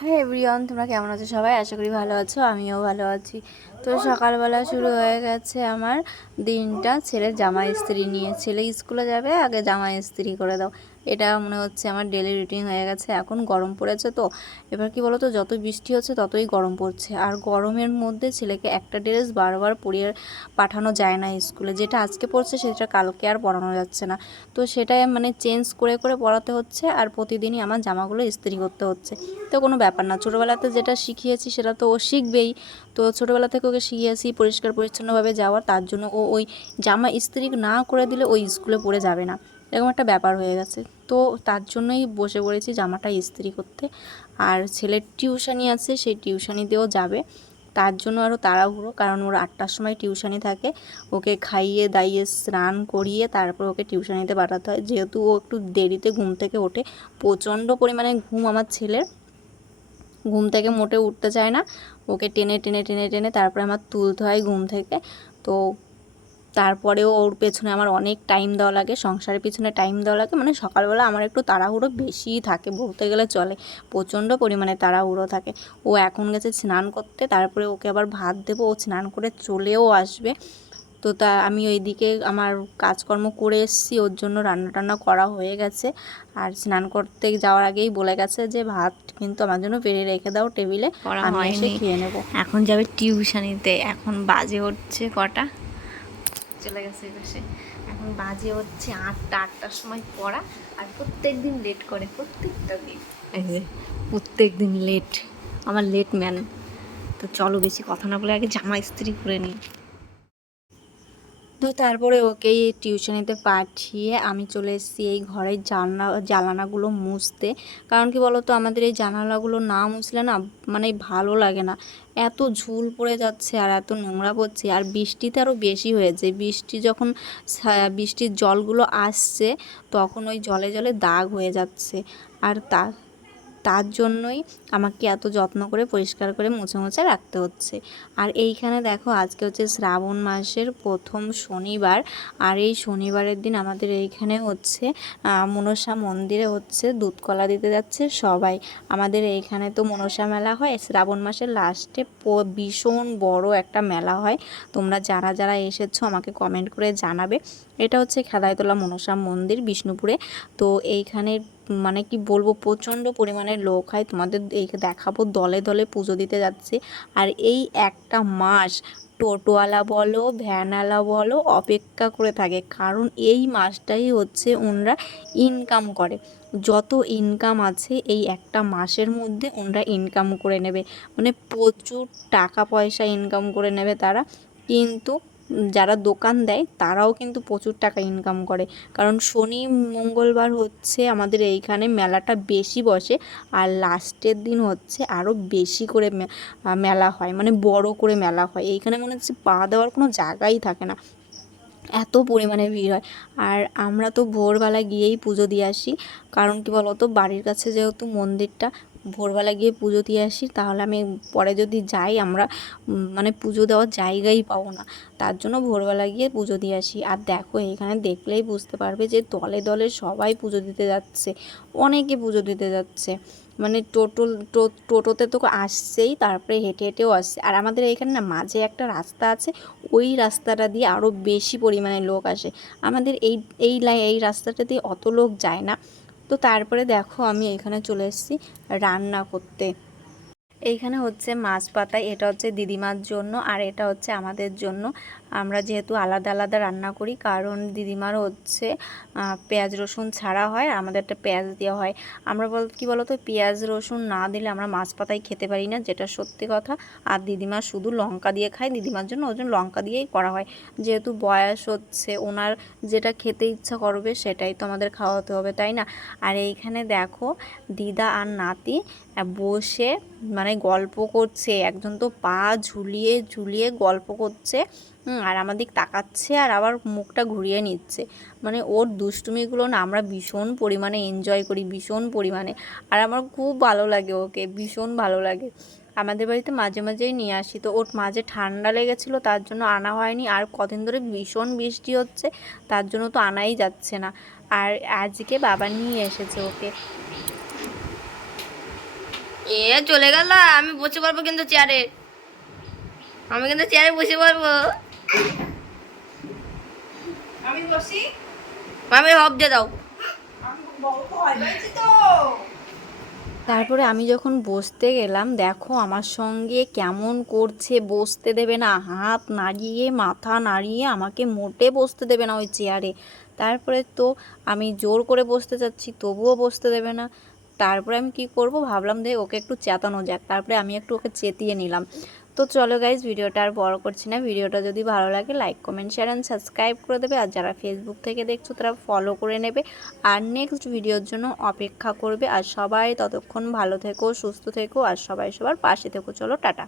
Hi everyone, তোমরা কেমন আছো সবাই? আশা করি ভালো আছো, আমিও ভালো আছি। তো সকালবেলা শুরু হয়ে গেছে আমার দিনটা ছেলের জামা ইস্ত্রি নিয়ে। ছেলে স্কুলে যাবে, আগে জামা ইস্ত্রি করে দাও, এটা মনে হচ্ছে আমার ডেলি রুটিন হয়ে গেছে। এখন গরম পড়েছে তো, এবার কি বলো তো, যত বৃষ্টি হচ্ছে ততই গরম পড়ছে। আর গরমের মধ্যে ছেলেকে একটা ড্রেস বারবার পরিয়ে পাঠানো যায় না স্কুলে। যেটা আজকে পড়ছে সেটা কালকে আর পরানো যাচ্ছে না, তো সেটাই মানে চেঞ্জ করে করে পরাতে হচ্ছে। আর প্রতিদিনই আমার জামাগুলো ইস্ত্রি করতে হচ্ছে। তো কোনো ব্যাপার না, ছোটোবেলাতে যেটা শিখিয়েছি সেটা তো ও শিখবেই। তো ছোটোবেলা থেকে ওকে শিখিয়েছি পরিষ্কার পরিচ্ছন্নভাবে যাওয়ার, তার জন্য ও ওই জামা ইস্ত্রি না করে দিলে ওই স্কুলে পড়ে যাবে না, এরকম একটা ব্যাপার হয়ে গেছে। তো তার জন্যই বসে পড়েছি জামাটা ইস্ত্রি করতে। আর ছেলের টিউশনি আছে, সেই টিউশনিতেও যাবে, তার জন্য আরও তাড়াহুড়ো, কারণ ওর 8টার সময় টিউশনি থাকে। ওকে খাইয়ে দাইয়ে স্নান করিয়ে তারপর ওকে টিউশনিতে পাঠাতে হয়, যেহেতু ও একটু দেরিতে ঘুম থেকে ওঠে। প্রচণ্ড পরিমাণে ঘুম আমার ছেলের, ঘুম থেকে মোটে উঠতে চায় না। ওকে টেনে টেনে টেনে টেনে তারপরে আমার তুলতে হয় ঘুম থেকে। তো তারপরেও ওর পেছনে আমার অনেক টাইম দেওয়া লাগে, সংসারের পিছনে টাইম দেওয়া লাগে। মানে সকালবেলা আমার একটু তাড়াহুড়ো বেশিই থাকে বলতে গেলে চলে, প্রচণ্ড পরিমাণে তাড়াহুড়ো থাকে। ও এখন গেছে স্নান করতে, তারপরে ওকে আবার ভাত দেবো, ও স্নান করে চলেও আসবে। তো আমি ওইদিকে আমার কাজকর্ম করে এসেছি, ওর জন্য রান্না টান্না করা হয়ে গেছে। আর স্নান করতে যাওয়ার আগেই বলে গেছে যে ভাত কিন্তু আমার জন্য বেড়ে রেখে দাও টেবিলে, আমি এসে খেয়ে নেব। এখন যাবে টিউশনিতে। এখন বাজে হচ্ছে কটা, চলে গেছে পাশে। এখন বাজে হচ্ছে 8টার সময় পড়া। আর প্রত্যেক দিন লেট করে, প্রত্যেকটা দিন, এই যে প্রত্যেক দিন লেট, আমার লেট ম্যান। তো চলো বেশি কথা না বলে আগে জামা ইস্ত্রি করে নিই। তো তারপরে ওকে টিউশনিতে পাঠিয়ে আমি চলে এসেছি এই ঘরের জানালাগুলো মুছতে। কারণ কি বলো তো, আমাদের এই জানালাগুলো না মুছলে না মানে ভালো লাগে না, এত ঝুল পড়ে যাচ্ছে আর এত নোংরা পড়ছে। আর বৃষ্টিতে আরও বেশি হয়েছে, বৃষ্টির জলগুলো আসছে, তখন ওই জলে জলে দাগ হয়ে যাচ্ছে। আর তার জন্যই আমাকে এত যত্ন করে পরিষ্কার করে মুছে মুছে রাখতে হচ্ছে। আর এইখানে দেখো, আজকে হচ্ছে শ্রাবণ মাসের প্রথম শনিবার। আর এই শনিবারের দিন আমাদের এইখানে হচ্ছে মনসা মন্দিরে হচ্ছে দুধকলা দিতে যাচ্ছে সবাই। আমাদের এইখানে তো মনসা মেলা হয় শ্রাবণ মাসের লাস্টে, ভীষণ বড় একটা মেলা হয়। তোমরা যারা যারা এসেছো আমাকে কমেন্ট করে জানাবে। এটা হচ্ছে খেদাইতলা মনসা মন্দির বিষ্ণুপুরে। তো এইখানে মানে কি বলবো, প্রচণ্ড পরিমাণে লোক হয়। তোমাদের এই দেখাবো, দলে দলে পুজো দিতে যাচ্ছে। আর এই একটা মাস টোটোওয়ালা বলো ভ্যানওয়ালা বলো অপেক্ষা করে থাকে, কারণ এই মাসটাই হচ্ছে ওনরা ইনকাম করে। যত ইনকাম আছে এই একটা মাসের মধ্যে ওনরা ইনকাম করে নেবে, মানে প্রচুর টাকা পয়সা ইনকাম করে নেবে তারা। কিন্তু যারা দোকান দেয় তারাও কিন্তু প্রচুর টাকা ইনকাম করে, কারণ শনি মঙ্গলবার হচ্ছে আমাদের এইখানে মেলাটা বেশি বসে। আর লাস্টের দিন হচ্ছে আরও বেশি করে মেলা হয়, মানে বড় করে মেলা হয়। এইখানে মনে হচ্ছে পা দেওয়ার কোনো জায়গাই থাকে না, এত পরিমাণে ভিড় হয়। আর আমরা তো ভোরবেলা গিয়েই পুজো দিয়ে আসি, কারণ কি বলতো, বাড়ির কাছে যেহেতু মন্দিরটা, ভোরবেলা গিয়ে পুজো দিয়ে আসি, তাহলে আমি পরে যদি যাই আমরা মানে পুজো দেওয়ার জায়গাই পাবো না, তার জন্য ভোরবেলা গিয়ে পুজো দিয়ে আসি। আর দেখো এখানে দেখলেই বুঝতে পারবে যে দলে দলে সবাই পুজো দিতে যাচ্ছে, অনেকে পুজো দিতে যাচ্ছে। মানে টোটোতে তো আসছেই, তারপরে হেঁটে হেঁটেও আসছে। আর আমাদের এখানে না মাঝে একটা রাস্তা আছে, ওই রাস্তাটা দিয়ে আরও বেশি পরিমাণে লোক আসে। আমাদের এই রাস্তাটা দিয়ে অত লোক যায় না। তো তারপরে দেখো আমি এখানে চলে এসেছি রান্না করতে। এইখানে হচ্ছে মাছ পাতায়, এটা হচ্ছে দিদিমার জন্য আর এটা হচ্ছে আমাদের জন্য। আমরা যেহেতু আলাদা আলাদা রান্না করি, কারণ দিদিমার হচ্ছে পেঁয়াজ রসুন ছাড়া হয়, আমাদেরটা পেঁয়াজ দেওয়া হয়। আমরা কি বলতো, পেঁয়াজ রসুন না দিলে আমরা মাছ পাতায় খেতে পারি না, যেটা সত্যি কথা। আর দিদিমা শুধু লঙ্কা দিয়ে খায়, দিদিমার জন্য ওই জন্য লঙ্কা দিয়েই করা হয়। যেহেতু বয়স হচ্ছে, ওনার যেটা খেতে ইচ্ছা করবে সেটাই তো আমাদের খাওয়াতে হবে, তাই না? আর এইখানে দেখো দিদা আর নাতি বসে মানে গল্প করছে, একজন তো পা ঝুলিয়ে ঝুলিয়ে গল্প করছে, আর আমার দিক তাকাচ্ছে আর আবার মুখটা ঘুরিয়ে নিচ্ছে। মানে ওর দুষ্টুমিগুলো না আমরা ভীষণ পরিমাণে এনজয় করি, ভীষণ পরিমাণে। আর আমার খুব ভালো লাগে, ওকে ভীষণ ভালো লাগে। আমাদের বাড়িতে মাঝে মাঝেই নিয়ে আসি, তো ওর মাঝে ঠান্ডা লেগেছিলো তার জন্য আনা হয়নি। আর কদিন ধরে ভীষণ বৃষ্টি হচ্ছে, তার জন্য তো আনাই যাচ্ছে না। আর আজকে বাবা নিয়ে এসেছে ওকে। এ চলে গেল, আমি বসে পারবো কিন্তু চেয়ারে, আমি কিন্তু চেয়ারে বসে পারবো। আমি বসি, আমি হব দিয়ে দাও। তারপরে আমি যখন বসতে গেলাম, দেখো আমার সঙ্গে কেমন করছে, বসতে দেবে না, হাত নাড়িয়ে মাথা নাড়িয়ে আমাকে মোটে বসতে দেবে না ওই চেয়ারে। তারপরে তো আমি জোর করে বসতে চাচ্ছি, তবুও বসতে দেবে না। তারপরে আমি কি করব ভাবলাম, যে ওকে একটু চেতানো যাক। তারপরে আমি একটু ওকে চেতিয়ে নিলাম। তো চলো গাইজ, ভিডিওটা আর বড় করছি না। ভিডিওটা যদি ভালো লাগে like comment share and subscribe করে দেবে। আর যারা ফেসবুক থেকে দেখছো তারা ফলো করে নেবে। আর নেক্সট ভিডিওর জন্য অপেক্ষা করবে। আর সবাই ততক্ষণ ভালো থেকো, সুস্থ থেকো, আর সবাই সবার পাশে থেকো। চলো টাটা।